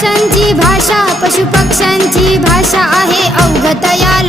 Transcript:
पक्ष्यांची भाषा पशुपक्ष्यांची भाषा आहे अवगतया